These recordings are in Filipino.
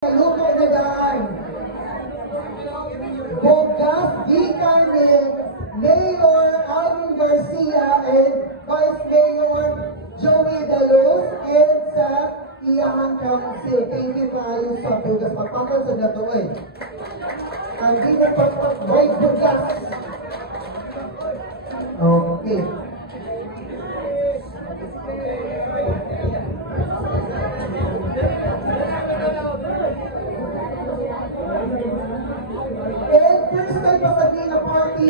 Luto na daan. Bogas gikan ni Mayor Alvin Garcia and Vice Mayor Joey Dalos and sa iyang council. Thank you kayo sa bogas. Magpapal sa nato eh. Ang di mo pag-break bogas. Okay.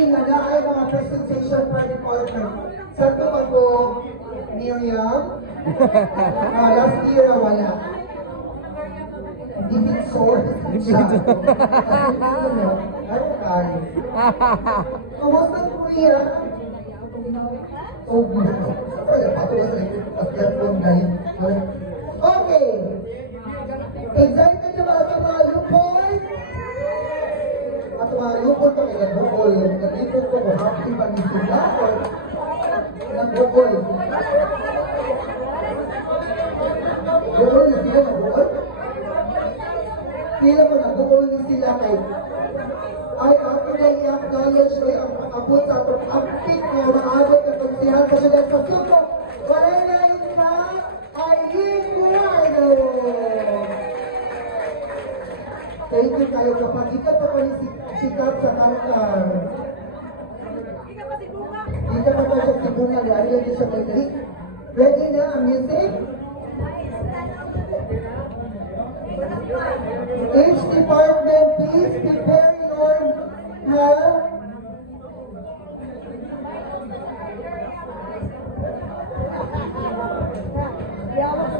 Na ay mga presentation per department. Sa ito ako, Miriam, last year na wala. Hindi bitsor siya. Ano kayo? Kamusta po Kuya? Oh, okay. Excited na ba ito mga lupon? At mga lupon pa kaya bukol. Nag-ipon ko mo, happy pa ni sila o nag-bukol? Bukol na sila nag-bukol? Sila mo nag-bukol na sila kay ay ako na i-acknowledge ko ang abot sa itong ampik na maabot ng konsihan sa syudad sa Suco. Wala na yun na Aileen Guardo. Thank you kayo kapag ikaw pa sikat sa kantar. Ika pa sa sibunga ni Ariel sa Madrid. Ready na ang music? Each department, please prepare your hand.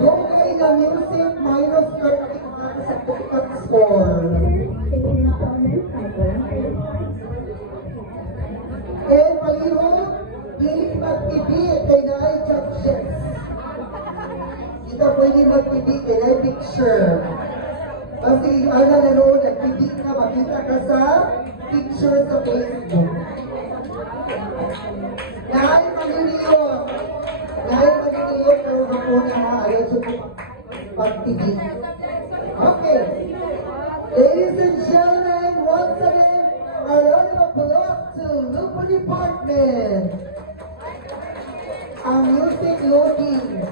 Okay na music, minus 30 sa pagkat score. And palihog, hindi mag-tibit kay na ay judges. Kita pwede mag-tibit kay na ay picture. Kasi ana nanood, nag-tibit ka, makita ka sa picture sa Facebook. Nahay maniliyon. Nahay maniliyon, pero makuna ha, ayaw sa pag-tibit. Okay. Ladies and gentlemen, once again, a round of applause to Lupo Department. Ang music loading.